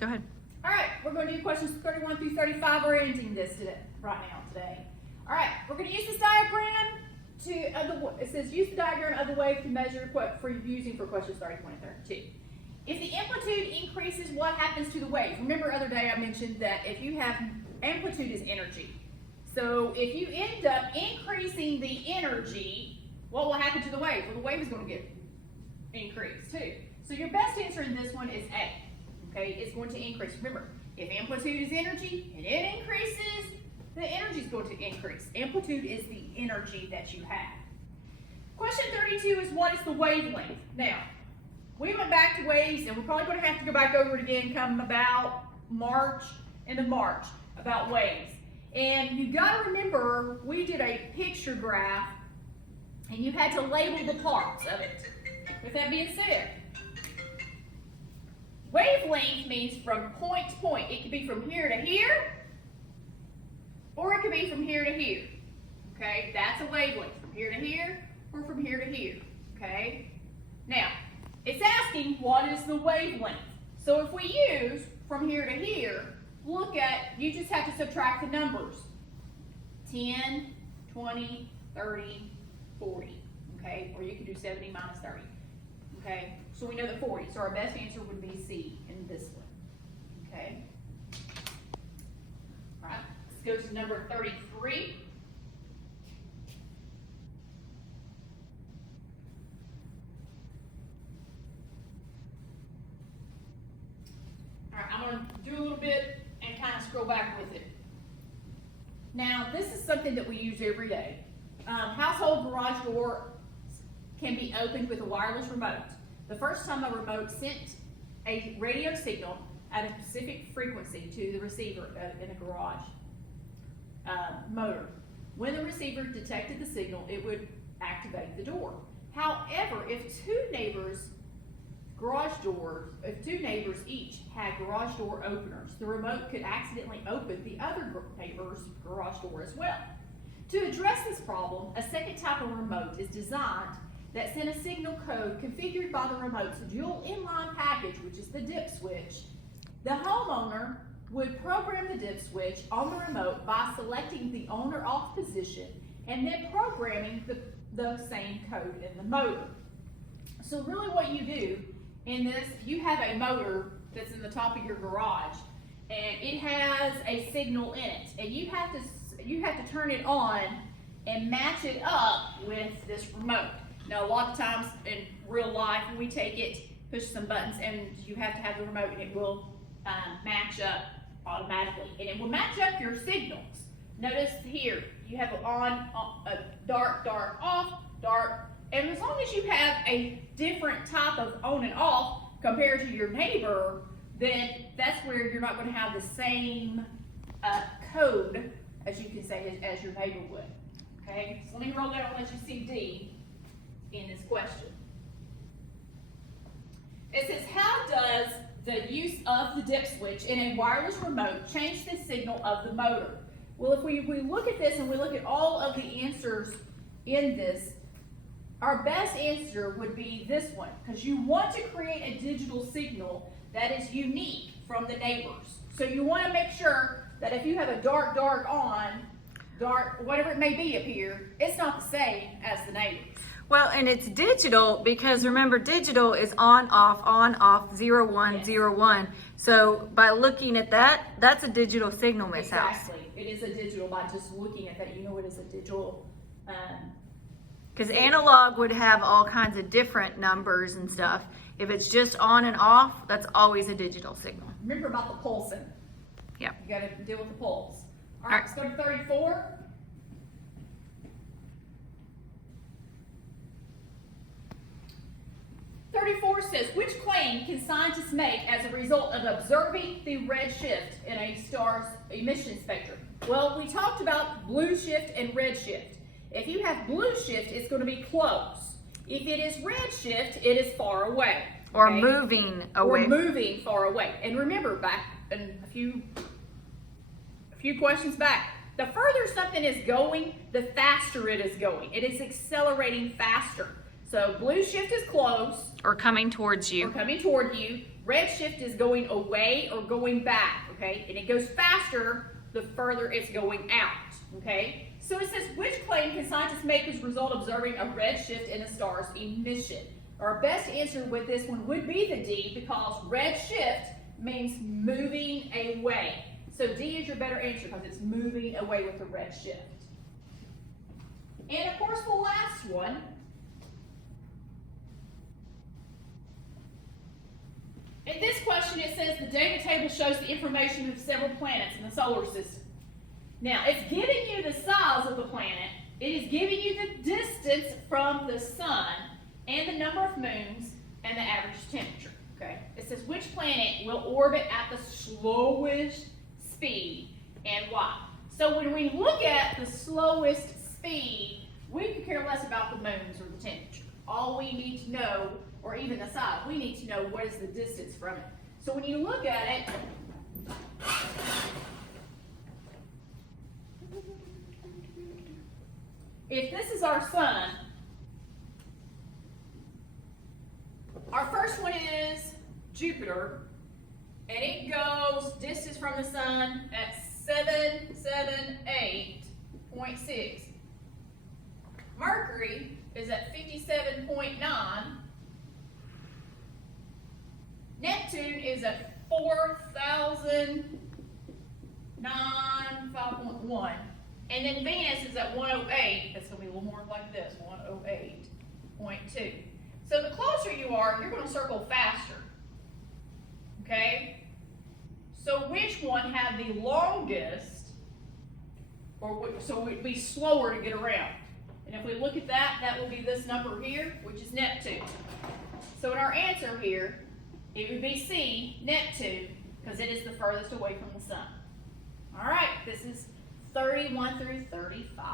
Go ahead. All right, we're going to do questions 31 through 35. We're ending this right now today. All right, we're going to use this diagram it says use the diagram of the wave to measure for using for questions 31 and 32. If the amplitude increases, what happens to the wave? Remember other day I mentioned that if you have amplitude is energy. So if you end up increasing the energy, what will happen to the wave? Well, the wave is going to get increased too. So your best answer in this one is A. Okay, it's going to increase. Remember, if amplitude is energy and it increases, the energy is going to increase. Amplitude is the energy that you have. Question 32 is what is the wavelength? Now, we went back to waves, and we're probably going to have to go back over it again come about end of March, about waves. And you got to remember, we did a picture graph, and you had to label the parts of it. With that being said, wavelength means from point to point. It could be from here to here, or it could be from here to here. Okay, that's a wavelength, from here to here, or from here to here. Okay, now it's asking what is the wavelength. So if we use from here to here, you just have to subtract the numbers. 10, 20, 30, 40. Okay, or you can do 70 minus 30. Okay, so we know that 40. So our best answer would be C in this one. Okay. All right, let's go to number 33. All right, I'm going to do a little bit and kind of scroll back with it. Now, this is something that we use every day. Household garage door can be opened with a wireless remote. The first time a remote sent a radio signal at a specific frequency to the receiver in a garage motor. When the receiver detected the signal, it would activate the door. However, if two neighbors each had garage door openers, the remote could accidentally open the other neighbor's garage door as well. To address this problem, a second type of remote is designed that sent a signal code configured by the remote's dual inline package, which is the dip switch. The homeowner would program the dip switch on the remote by selecting the on or off position and then programming the same code in the motor. So really what you do in this, you have a motor that's in the top of your garage and it has a signal in it, and you have to turn it on and match it up with this remote. Now, a lot of times in real life, we take it, push some buttons, and you have to have the remote, and it will match up automatically. And it will match up your signals. Notice here, you have an on, a dark, dark, off, dark. And as long as you have a different type of on and off compared to your neighbor, then that's where you're not going to have the same code, as you can say, as your neighbor would. Okay, so let me roll down and let you see D in this question. It says, how does the use of the dip switch in a wireless remote change the signal of the motor? Well, if we look at this and we look at all of the answers in this, our best answer would be this one, because you want to create a digital signal that is unique from the neighbors. So you want to make sure that if you have a dark, dark on, dark, whatever it may be up here, it's not the same as the neighbors. Well, and it's digital because remember, digital is on, off, 0, 1, Yes. 0, 1. So by looking at that, that's a digital signal, Miss House. Exactly. It is a digital. By just looking at that, you know it is a digital. Because analog would have all kinds of different numbers and stuff. If it's just on and off, that's always a digital signal. Remember about the pulsing. Yep. You got to deal with the pulse. All right, let's go to 34. Says, which claim can scientists make as a result of observing the red shift in a star's emission spectrum? Well, we talked about blue shift and red shift. If you have blue shift, it's going to be close. If it is red shift, it is far away. Or okay? moving away. Or moving far away. And remember, back in a few questions back, the further something is going, the faster it is going. It is accelerating faster. So blue shift is close. Or coming towards you. Or coming toward you. Redshift is going away or going back, okay? And it goes faster the further it's going out, okay? So it says, which claim can scientists make as a result of observing a redshift in a star's emission? Our best answer with this one would be the D, because redshift means moving away. So D is your better answer because it's moving away with the redshift. And of course, the last one. In this question, it says the data table shows the information of several planets in the solar system. Now, it's giving you the size of the planet. It is giving you the distance from the sun and the number of moons and the average temperature. Okay? It says which planet will orbit at the slowest speed and why. So when we look at the slowest speed, we can care less about the moons or the temperature. All we need to know, or even the size, we need to know what is the distance from it. So when you look at it, if this is our sun, our first one is Jupiter, and it goes distance from the sun at 778.6. Mercury is at 57.9. Neptune is at 4,095.1. And then Venus is at 108. That's going to be a little more like this, 108.2. So the closer you are, you're going to circle faster. Okay? So which one had the longest, so it would be slower to get around? And if we look at that, that will be this number here, which is Neptune. So in our answer here, it would be C, Neptune, because it is the furthest away from the sun. All right, this is 31 through 35.